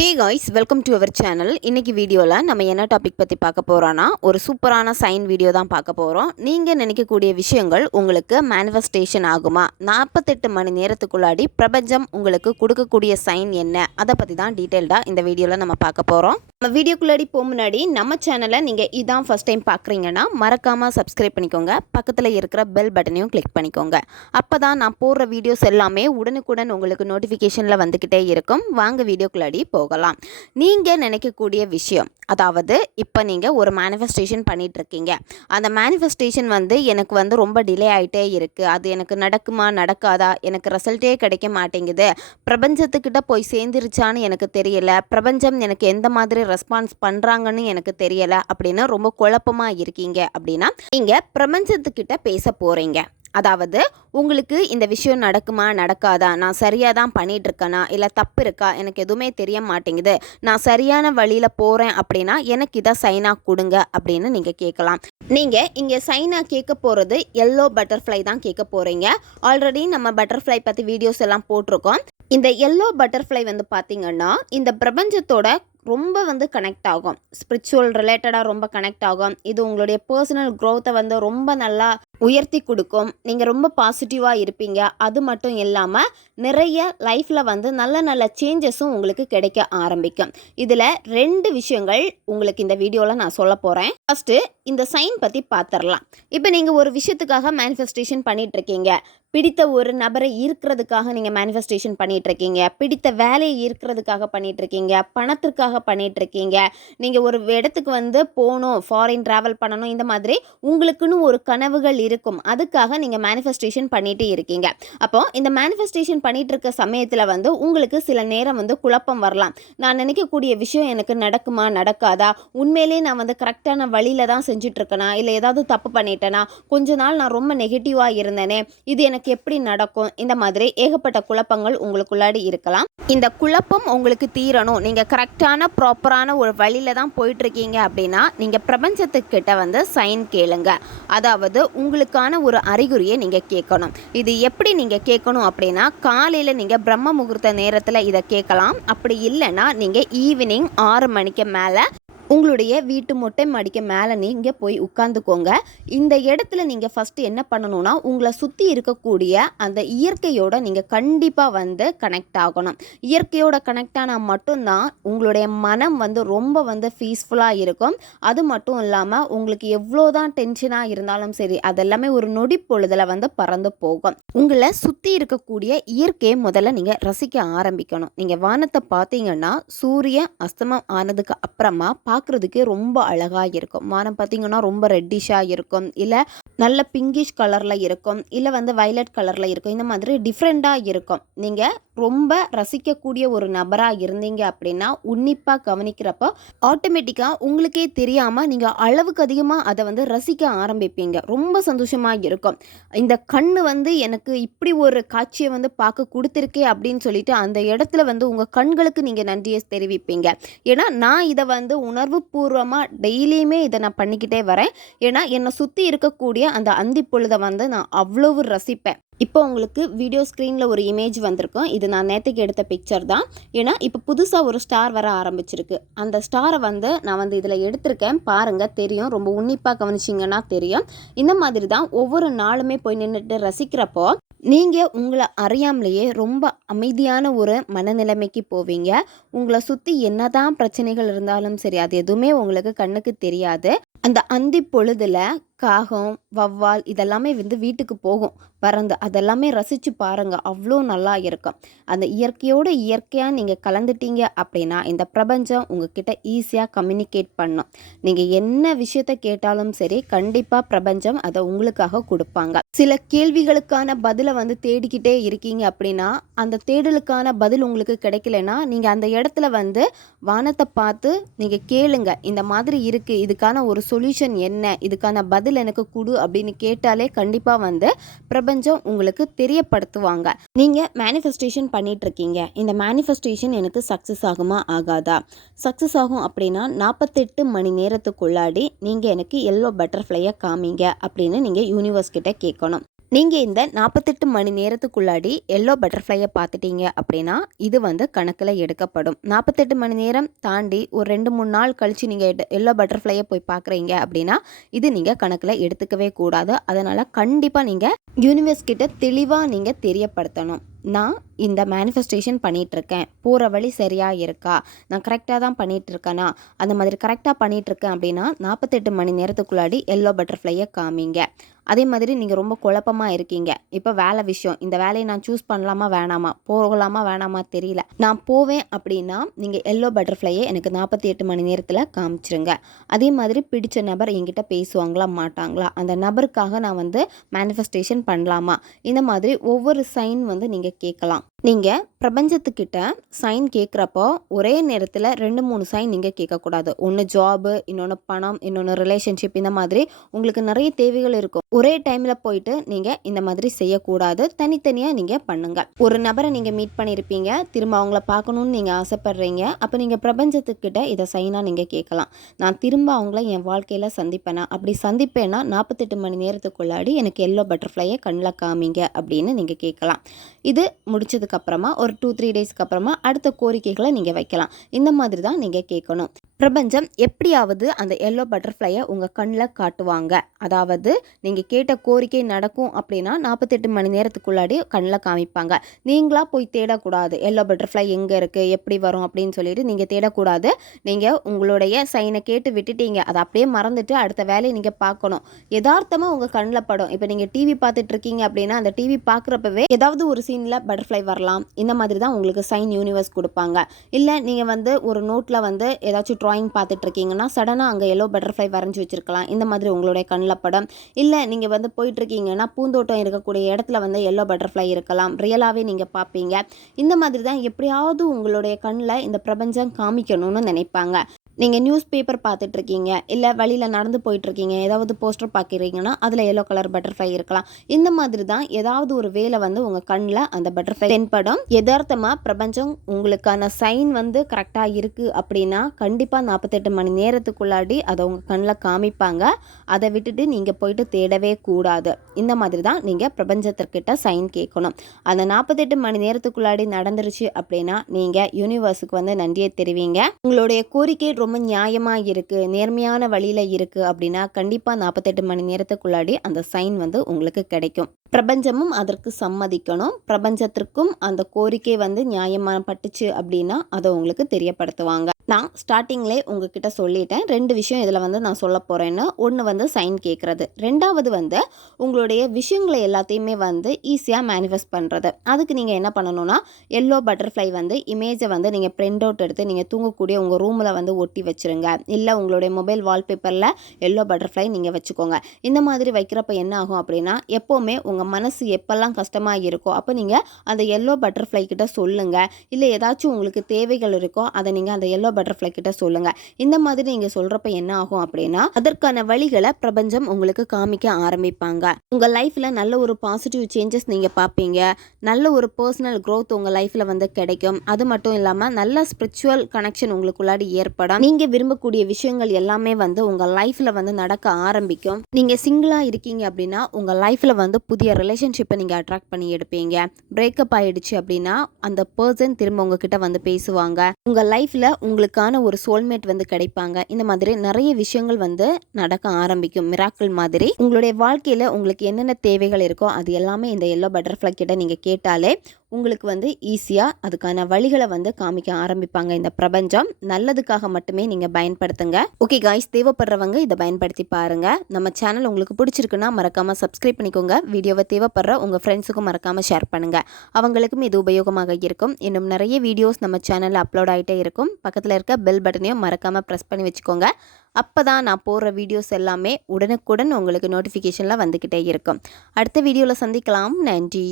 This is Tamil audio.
Hey guys welcome to our channel இன்னைக்கு வீடியோவில் நம்ம என்ன டாபிக் பற்றி பார்க்க போகிறோன்னா ஒரு சூப்பரான சைன் வீடியோ தான் பார்க்க போகிறோம் நீங்கள் நினைக்கக்கூடிய விஷயங்கள் உங்களுக்கு மேனிஃபெஸ்டேஷன் ஆகுமா? நாற்பத்தெட்டு மணி நேரத்துக்குள்ளாடி பிரபஞ்சம் உங்களுக்கு கொடுக்கக்கூடிய சைன் என்ன? அதை பற்றி தான் டீட்டெயில்டாக இந்த வீடியோவில் நம்ம பார்க்க போகிறோம் நம்ம வீடியோக்குள்ளாடி போக முன்னாடி நம்ம சேனலை நீங்கள் இதான் ஃபஸ்ட் டைம் பார்க்குறீங்கன்னா மறக்காமல் சப்ஸ்கிரைப் பண்ணிக்கோங்க. பக்கத்தில் இருக்கிற பெல் பட்டனையும் கிளிக் பண்ணிக்கோங்க. அப்போ தான் நான் போடுற வீடியோஸ் எல்லாமே உடனுக்குடன் உங்களுக்கு நோட்டிஃபிகேஷனில் வந்துக்கிட்டே இருக்கும். வாங்க வீடியோக்குள்ளாடி போகலாம். நீங்கள் நினைக்கக்கூடிய விஷயம் அதாவது இப்போ நீங்கள் ஒரு மேனிஃபெஸ்டேஷன் பண்ணிகிட்ருக்கீங்க இருக்கீங்க அந்த மேனிஃபெஸ்டேஷன் வந்து எனக்கு வந்து ரொம்ப டிலே ஆகிட்டே இருக்குது அது எனக்கு நடக்குமா நடக்காதா? எனக்கு ரிசல்ட்டே கிடைக்க மாட்டேங்குது. பிரபஞ்சத்துக்கிட்ட போய் சேர்ந்துருச்சான்னு எனக்கு தெரியல. பிரபஞ்சம் எனக்கு எந்த மாதிரி ரெஸ்பான்ஸ் பண்ணுறாங்கன்னு எனக்கு தெரியலை. அப்படின்னு ரொம்ப குழப்பமாக இருக்கீங்க அப்படின்னா நீங்கள் பிரபஞ்சத்துக்கிட்ட பேச போகிறீங்க அதாவது உங்களுக்கு இந்த விஷயம் நடக்குமா நடக்காதா? நான் சரியாக தான் பண்ணிகிட்ருக்கேனா இல்லை தப்பு இருக்கா? எனக்கு எதுவுமே தெரிய மாட்டேங்குது. நான் சரியான வழியில் போகிறேன் அப்படின்னா எனக்கு இதை சைனாக கொடுங்க அப்படின்னு நீங்கள் கேட்கலாம். நீங்கள் இங்கே சைனாக கேட்க போகிறது எல்லோ பட்டர்ஃப்ளை தான் கேட்க போகிறீங்க ஆல்ரெடி நம்ம பட்டர்ஃப்ளை பற்றி வீடியோஸ் எல்லாம் போட்டிருக்கோம். இந்த எல்லோ பட்டர்ஃப்ளை வந்து பார்த்திங்கன்னா இந்த பிரபஞ்சத்தோட ரொம்ப வந்து கனெக்ட் ஆகும். ஸ்பிரிச்சுவல் ரிலேட்டடாக ரொம்ப கனெக்ட் ஆகும். இது உங்களுடைய பர்சனல் க்ரோத்தை வந்து ரொம்ப நல்லா உயர்த்தி கொடுக்கும். நீங்கள் ரொம்ப பாசிட்டிவாக இருப்பீங்க. அது மட்டும் இல்லாமல் நிறைய லைஃப்பில் வந்து நல்ல நல்ல சேஞ்சஸும் உங்களுக்கு கிடைக்க ஆரம்பிக்கும். இதில் ரெண்டு விஷயங்கள் உங்களுக்கு இந்த வீடியோவில் நான் சொல்ல போகிறேன் ஃபஸ்ட்டு இந்த சைன் பற்றி பார்த்துடலாம் இப்போ நீங்கள் ஒரு விஷயத்துக்காக மேனிஃபெஸ்டேஷன் பண்ணிகிட்ருக்கீங்க இருக்கீங்க. பிடித்த ஒரு நபரை ஈர்க்கிறதுக்காக நீங்கள் மேனிஃபெஸ்டேஷன் பண்ணிகிட்ருக்கீங்க இருக்கீங்க பிடித்த வேலையை ஈர்க்கிறதுக்காக பண்ணிகிட்ருக்கீங்க பணத்திற்காக பண்ணிகிட்ருக்கீங்க இருக்கீங்க நீங்கள் ஒரு இடத்துக்கு வந்து போகணும் ஃபாரின் ட்ராவல் பண்ணணும் இந்த மாதிரி உங்களுக்குன்னு ஒரு கனவுகள் இருக்கும். அதுக்காக நீங்கள் மேனிஃபெஸ்டேஷன் பண்ணிகிட்டே இருக்கீங்க. அப்போ இந்த மேனிஃபெஸ்டேஷன் பண்ணிகிட்ருக்க இருக்க சமயத்தில் வந்து உங்களுக்கு சில நேரம் வந்து குழப்பம் வரலாம். நான் நினைக்கக்கூடிய விஷயம் எனக்கு நடக்குமா நடக்காதா? உண்மையிலேயே நான் வந்து கரெக்டான வழியில தான் செஞ்சுட்ருக்கேனா இல்லை ஏதாவது தப்பு பண்ணிட்டேனா? கொஞ்ச நாள் நான் ரொம்ப நெகட்டிவாக இருந்தேனே? இது எனக்கு எப்படி நடக்கும்? இந்த மாதிரி ஏகப்பட்ட குழப்பங்கள் உங்களுக்குள்ளாடி இருக்கலாம். இந்த குழப்பம் உங்களுக்கு தீரணும். நீங்கள் கரெக்டான ப்ராப்பரான ஒரு வழியில தான் போயிட்டுருக்கீங்க அப்படின்னா நீங்கள் பிரபஞ்சத்துக்கிட்ட வந்து சைன் கேளுங்க. அதாவது உங்களுக்கான ஒரு அறிகுறியை நீங்கள் கேட்கணும். இது எப்படி நீங்கள் கேட்கணும் அப்படின்னா காலையில் நீங்கள் பிரம்ம முகூர்த்த நேரத்தில் இதை கேட்கலாம். அப்படி இல்லைன்னா நீங்கள் ஈவினிங் ஆறு மணிக்கு மேலே உங்களுடைய வீட்டு மொட்டை மாடிக்கு மேலே நீங்கள் போய் உட்காந்துக்கோங்க இந்த இடத்துல நீங்கள் ஃபஸ்ட்டு என்ன பண்ணணும்னா உங்களை சுற்றி இருக்கக்கூடிய அந்த இயற்கையோட நீங்கள் கண்டிப்பாக வந்து கனெக்ட் ஆகணும். இயற்கையோட கனெக்ட் ஆனால் மட்டும்தான் உங்களுடைய மனம் வந்து ரொம்ப வந்து பீஸ்ஃபுல்லாக இருக்கும். அது மட்டும் இல்லாமல் உங்களுக்கு எவ்வளோ தான் டென்ஷனாக இருந்தாலும் சரி அதெல்லாமே ஒரு நொடி பொழுதில் வந்து பறந்து போகும். உங்களை சுற்றி இருக்கக்கூடிய இயற்கையை முதல்ல நீங்கள் ரசிக்க ஆரம்பிக்கணும். நீங்கள் வானத்தை பார்த்தீங்கன்னா சூரியன் அஸ்தமம் ஆனதுக்கு அப்புறமா பார்க்குறதுக்கே ரொம்ப அழகாக இருக்கும். வானம் பார்த்தீங்கன்னா ரொம்ப ரெட்டிஷாக இருக்கும். இல்லை நல்ல பிங்கிஷ் கலரில் இருக்கும். இல்லை வந்து வயலட் கலரில் இருக்கும். இந்த மாதிரி டிஃப்ரெண்ட்டாக இருக்கும். நீங்கள் ரொம்ப ரசிக்கக்கூடிய ஒரு நபராக இருந்தீங்க அப்படின்னா உன்னிப்பாக கவனிக்கிறப்போ ஆட்டோமேட்டிக்காக உங்களுக்கே தெரியாமல் நீங்கள் அளவுக்கு அதிகமாக அதை வந்து ரசிக்க ஆரம்பிப்பீங்க. ரொம்ப சந்தோஷமாக இருக்கும். இந்த கண் வந்து எனக்கு இப்படி ஒரு காட்சியை வந்து பார்க்க கொடுத்துருக்கே அப்படின்னு சொல்லிட்டு அந்த இடத்துல வந்து உங்கள் கண்களுக்கு நீங்கள் நன்றியை தெரிவிப்பீங்க. ஏன்னா நான் இதை வந்து உணர்வு பூர்வமாக டெய்லியுமே இதை நான் பண்ணிக்கிட்டே வரேன். ஏன்னா என்னை சுற்றி இருக்கக்கூடிய அந்த அந்தி பொழுதை வந்து நான் அவ்வளவு ரசிப்பேன். இப்போ உங்களுக்கு வீடியோ ஸ்க்ரீனில் ஒரு இமேஜ் வந்திருக்கும். இது நான் நேற்றுக்கு எடுத்த பிக்சர் தான். ஏன்னா இப்போ புதுசாக ஒரு ஸ்டார் வர ஆரம்பிச்சிருக்கு. அந்த ஸ்டாரை வந்து நான் வந்து இதில் எடுத்திருக்கேன். பாருங்கள் தெரியும். ரொம்ப உன்னிப்பாக கவனிச்சிங்கன்னா தெரியும். இந்த மாதிரி தான் ஒவ்வொரு நாளுமே போய் நின்றுட்டு ரசிக்கிறப்போ நீங்கள் உங்களை அறியாமலேயே ரொம்ப அமைதியான ஒரு மனநிலைமைக்கு போவீங்க. உங்களை சுற்றி என்ன தான் பிரச்சனைகள் இருந்தாலும் சரி அது எதுவுமே உங்களுக்கு கண்ணுக்கு தெரியாது. அந்த அந்தி பொழுதில் காகம் வவ்வால் இதெல்லாமே வந்து வீட்டுக்கு போகும். பறந்து அதெல்லாமே ரசித்து பாருங்கள் அவ்வளோ நல்லா இருக்கும். அந்த இயற்கையோட இயற்கையாக நீங்கள் கலந்துட்டீங்க அப்படின்னா இந்த பிரபஞ்சம் உங்ககிட்ட ஈஸியாக கம்யூனிகேட் பண்ணும். நீங்கள் என்ன விஷயத்த கேட்டாலும் சரி கண்டிப்பாக பிரபஞ்சம் அதை உங்களுக்காக கொடுப்பாங்க. சில கேள்விகளுக்கான பதிலை வந்து தேடிக்கிட்டே இருக்கீங்க அப்படின்னா அந்த தேடலுக்கான பதில் உங்களுக்கு கிடைக்கலனா நீங்கள் அந்த இடத்துல வந்து வானத்தை பார்த்து நீங்கள் கேளுங்க. இந்த மாதிரி இருக்குது இதுக்கான ஒரு சொல்யூஷன் என்ன? இதுக்கான பதில் எனக்கு கொடு அப்படின்னு கேட்டாலே கண்டிப்பாக வந்து பிரபஞ்சம் உங்களுக்கு தெரியப்படுத்துவாங்க. நீங்கள் மேனிஃபெஸ்டேஷன் பண்ணிகிட்ருக்கீங்க இந்த மேனிஃபெஸ்டேஷன் எனக்கு சக்ஸஸ் ஆகுமா? ஆகாதா? சக்ஸஸ் ஆகும் அப்படின்னா நாற்பத்தெட்டு மணி நேரத்துக்குள்ளாடி நீங்கள் எனக்கு எல்லோ பட்டர்ஃப்ளையை காமிங்க அப்படின்னு நீங்கள் யூனிவர்ஸ் கிட்ட கேட்கணும். நீங்கள் இந்த நாற்பத்தெட்டு மணி நேரத்துக்குள்ளாடி எல்லோ பட்டர்ஃப்ளையை பார்த்துட்டீங்க அப்படின்னா இது வந்து கணக்கில் எடுக்கப்படும். நாற்பத்தெட்டு மணி நேரம் தாண்டி ஒரு ரெண்டு மூணு நாள் கழித்து நீங்கள் எல்லோ பட்டர்ஃப்ளையை போய் பார்க்குறீங்க அப்படின்னா இது நீங்கள் கணக்கில் எடுத்துக்கவே கூடாது. அதனால் கண்டிப்பாக நீங்கள் யூனிவர்ஸ் கிட்ட தெளிவாக நீங்கள் தெரியப்படுத்தணும். நான் இந்த மேனிஃபெஸ்டேஷன் பண்ணிகிட்ருக்கேன் போகிற வழி சரியாக இருக்கா? நான் கரெக்டாக தான் பண்ணிகிட்ருக்கேனா அந்த மாதிரி கரெக்டாக பண்ணிகிட்ருக்கேன் அப்படின்னா நாற்பத்தெட்டு மணி நேரத்துக்குள்ளாடி எல்லோ பட்டர்ஃப்ளையை காமிங்க. அதே மாதிரி நீங்கள் ரொம்ப குழப்பமாக இருக்கீங்க. இப்போ வேலை விஷயம். இந்த வேலையை நான் சூஸ் பண்ணலாமா வேணாமா? போகலாமா வேணாமா தெரியல. நான் போவேன் அப்படின்னா நீங்கள் எல்லோ பட்டர்ஃப்ளையை எனக்கு நாற்பத்தி எட்டு மணி நேரத்தில் காமிச்சிருங்க. அதே மாதிரி பிடிச்ச நபர் என்கிட்ட பேசுவாங்களா மாட்டாங்களா? அந்த நபருக்காக நான் வந்து மேனிஃபெஸ்டேஷன் பண்ணலாமா? இந்த மாதிரி ஒவ்வொரு சைன் வந்து நீங்கள் கேட்கலாம் நீங்கள் பிரபஞ்சத்துக்கிட்ட சைன் கேட்குறப்போ ஒரே நேரத்தில் ரெண்டு மூணு சைன் நீங்கள் கேட்கக்கூடாது ஒன்று ஜாபு இன்னொன்று பணம் இன்னொன்று ரிலேஷன்ஷிப் இந்த மாதிரி உங்களுக்கு நிறைய தேவைகள் இருக்கும். ஒரே டைமில் போயிட்டு நீங்கள் இந்த மாதிரி செய்யக்கூடாது. தனித்தனியாக நீங்கள் பண்ணுங்கள் ஒரு நபரை நீங்கள் மீட் பண்ணியிருப்பீங்க திரும்ப அவங்கள பார்க்கணுன்னு நீங்கள் ஆசைப்பட்றீங்க. அப்போ நீங்கள் பிரபஞ்சத்துக்கிட்ட இதை சைனாக நீங்கள் கேட்கலாம். நான் திரும்ப அவங்கள என் வாழ்க்கையில் சந்திப்பேனா? அப்படி சந்திப்பேன்னா நாற்பத்தெட்டு மணி நேரத்துக்குள்ளாடி எனக்கு எல்லோ பட்டர்ஃப்ளையை கண்ணில் காமிங்க அப்படின்னு நீங்கள் கேட்கலாம். இது அப்புறமா ஒரு டூ த்ரீ டேஸ்க்கு அப்புறமா அடுத்த கோரிக்கைகளை நீங்கள் வைக்கலாம். இந்த மாதிரி தான் நீங்கள் கேட்கணும். பிரபஞ்சம் எப்படியாவது அந்த எல்லோ பட்டர்ஃப்ளையை உங்கள் கண்ணில் காட்டுவாங்க. அதாவது நீங்கள் கேட்ட கோரிக்கை நடக்கும் அப்படின்னா நாற்பத்தெட்டு மணி நேரத்துக்குள்ளாடி கண்ணில் காமிப்பாங்க. நீங்களாக போய் தேடக்கூடாது. எல்லோ பட்டர்ஃப்ளை எங்கே இருக்குது எப்படி வரும்? அப்படின்னு சொல்லிட்டு நீங்கள் தேடக்கூடாது. நீங்கள் உங்களுடைய சைனை கேட்டு விட்டுட்டீங்க. அதை அப்படியே மறந்துட்டு அடுத்த வேலையை நீங்கள் பார்க்கணும். யதார்த்தமாக உங்கள் கண்ணில் படம். இப்போ நீங்கள் டிவி பார்த்துட்டு இருக்கீங்க அப்படின்னா அந்த டிவி பார்க்குறப்பவே ஏதாவது ஒரு சீனில் பட்டர்ஃப்ளை வரலாம். இந்த மாதிரி தான் உங்களுக்கு சைன் யூனிவர்ஸ் கொடுப்பாங்க. இல்லை நீங்கள் வந்து ஒரு நோட்டில் வந்து ஏதாச்சும் ட்ராயிங் பார்த்துட்ருக்கீங்கன்னா சடனாக அங்கே எல்லோ பட்டர்ஃப்ளை வரைஞ்சி வச்சுருக்கலாம். இந்த மாதிரி உங்களுடைய கண்ணில் படம். இல்லை நீங்கள் வந்து போயிட்டுருக்கீங்கன்னா பூந்தோட்டம் இருக்கக்கூடிய இடத்துல வந்து எல்லோ பட்டர்ஃப்ளை இருக்கலாம். ரியலாகவே நீங்கள் பார்ப்பீங்க. இந்த மாதிரி தான் எப்படியாவது உங்களுடைய கண்ணில் இந்த பிரபஞ்சம் காமிக்கணும்னு நினைப்பாங்க. நீங்கள் நியூஸ் பேப்பர் பார்த்துட்ருக்கீங்க இல்லை வழியில் நடந்து போயிட்டுருக்கீங்க ஏதாவது போஸ்டர் பார்க்குறீங்கன்னா அதில் எல்லோ கலர் பட்டர்ஃப்ளை இருக்கலாம். இந்த மாதிரி தான் ஏதாவது ஒரு வேலை வந்து உங்கள் கண்ணில் அந்த பட்டர்ஃப்ளை தென்படும். எதார்த்தமாக பிரபஞ்சம் உங்களுக்கான சைன் வந்து கரெக்டாக இருக்குது அப்படின்னா கண்டிப்பாக நாற்பத்தெட்டு மணி நேரத்துக்குள்ளாடி அதை உங்கள் கண்ணில் காமிப்பாங்க. அதை விட்டுட்டு நீங்கள் போயிட்டு தேடவே கூடாது. இந்த மாதிரி தான் நீங்கள் பிரபஞ்சத்திற்கிட்ட சைன் கேட்கணும். அந்த நாற்பத்தெட்டு மணி நேரத்துக்குள்ளாடி நடந்துருச்சு அப்படின்னா நீங்கள் யூனிவர்ஸுக்கு வந்து நன்றியை தெரிவிங்க. உங்களுடைய கோரிக்கை ரொம்ப ரொம்ப நியாயமாக இருக்குது நேர்மையான வழியில் இருக்குது அப்படின்னா கண்டிப்பாக நாற்பத்தெட்டு மணி நேரத்துக்குள்ளாடி அந்த சைன் வந்து உங்களுக்கு கிடைக்கும். பிரபஞ்சமும் அதற்கு சம்மதிக்கணும். பிரபஞ்சத்திற்கும் அந்த கோரிக்கை வந்து நியாயமாக பட்டுச்சு அப்படின்னா அதை உங்களுக்கு தெரியப்படுத்துவாங்க. நான் ஸ்டார்டிங்லேயே உங்ககிட்ட சொல்லிட்டேன். ரெண்டு விஷயம் இதில் வந்து நான் சொல்ல போகிறேன்னு ஒன்று வந்து சைன் கேட்குறது ரெண்டாவது வந்து உங்களுடைய விஷயங்களை எல்லாத்தையுமே வந்து ஈஸியாக மேனிஃபெஸ்ட் பண்ணுறது அதுக்கு நீங்கள் என்ன பண்ணணும்னா எல்லோ பட்டர்ஃப்ளை வந்து இமேஜை வந்து நீங்கள் பிரிண்ட் அவுட் எடுத்து நீங்கள் தூங்கக்கூடிய உங்கள் ரூமில் வந்து ஒட்டி வச்சுருங்க. இல்லை உங்களுடைய மொபைல் வால்பேப்பரில் எல்லோ பட்டர்ஃப்ளை நீங்கள் வச்சுக்கோங்க. இந்த மாதிரி வைக்கிறப்ப என்ன ஆகும் அப்படின்னா எப்போவுமே உங்கள் மனசு எப்போல்லாம் கஷ்டமாக இருக்கோ அப்போ நீங்கள் அந்த எல்லோ பட்டர்ஃப்ளை கிட்ட சொல்லுங்கள் இல்லை ஏதாச்சும் உங்களுக்கு தேவைகள் இருக்கோ அதை நீங்கள் அந்த எல்லோ பட்டர்ஃப்ளை கிட்ட சொல்லுங்கள் இந்த மாதிரி நீங்கள் சொல்கிறப்ப என்ன ஆகும் அப்படின்னா அதற்கான வழிகளை பிரபஞ்சம் உங்களுக்கு காமிக்க ஆரம்பிப்பாங்க. உங்கள் லைஃப்பில் நல்ல ஒரு பாசிட்டிவ் சேஞ்சஸ் நீங்கள் பார்ப்பீங்க நல்ல ஒரு பர்சனல் க்ரோத் உங்கள் லைஃப்பில் வந்து கிடைக்கும். அது மட்டும் இல்லாமல் நல்ல ஸ்பிரிச்சுவல் கனெக்ஷன் உங்களுக்குள்ளாடி ஏற்படும். நீங்கள் விரும்பக்கூடிய விஷயங்கள் எல்லாமே வந்து உங்கள் லைஃப்பில் வந்து நடக்க ஆரம்பிக்கும். நீங்கள் சிங்கிளாக இருக்கீங்க அப்படின்னா உங்கள் லைஃப்பில் வந்து புதிய ரிலேஷன்ஷிப்பை நீங்கள் அட்ராக்ட் பண்ணி எடுப்பீங்க. பிரேக்கப் ஆகிடுச்சு அப்படின்னா அந்த பர்சன் திரும்ப உங்ககிட்ட வந்து பேசுவாங்க. உங்கள் லைஃப்பில் உங்களுக்கு உங்களுக்கான ஒரு சோல்மேட் வந்து கிடைப்பாங்க. இந்த மாதிரி நிறைய விஷயங்கள் வந்து நடக்க ஆரம்பிக்கும். மிராக்கிள் மாதிரி. உங்களுடைய வாழ்க்கையில் உங்களுக்கு என்னென்ன தேவைகள் இருக்கோ அது எல்லாமே இந்த எல்லோ பட்டர்ஃப்ளை கிட்ட நீங்கள் கேட்டாலே உங்களுக்கு வந்து ஈஸியாக அதுக்கான வழிகளை வந்து காமிக்க ஆரம்பிப்பாங்க இந்த பிரபஞ்சம். நல்லதுக்காக மட்டுமே நீங்கள் பயன்படுத்துங்க. ஓகே காய்ஸ் தேவைப்படுறவங்க இதை பயன்படுத்தி பாருங்கள் நம்ம சேனல் உங்களுக்கு பிடிச்சிருக்குன்னா மறக்காமல் சப்ஸ்கிரைப் பண்ணிக்கோங்க. வீடியோவை தேவைப்படுற உங்கள் ஃப்ரெண்ட்ஸுக்கும் மறக்காமல் ஷேர் பண்ணுங்கள் அவங்களுக்கும் இது உபயோகமாக இருக்கும். இன்னும் நிறைய வீடியோஸ் நம்ம சேனலில் அப்லோட் ஆகிட்டே இருக்கும். பக்கத்தில் இருக்க பெல் பட்டனையும் மறக்காமல் ப்ரெஸ் பண்ணி வச்சுக்கோங்க. அப்போ தான் நான் போடுற வீடியோஸ் எல்லாமே உடனுக்குடன் உங்களுக்கு நோட்டிஃபிகேஷனில் வந்துக்கிட்டே இருக்கும். அடுத்த வீடியோவில் சந்திக்கலாம். நன்றி.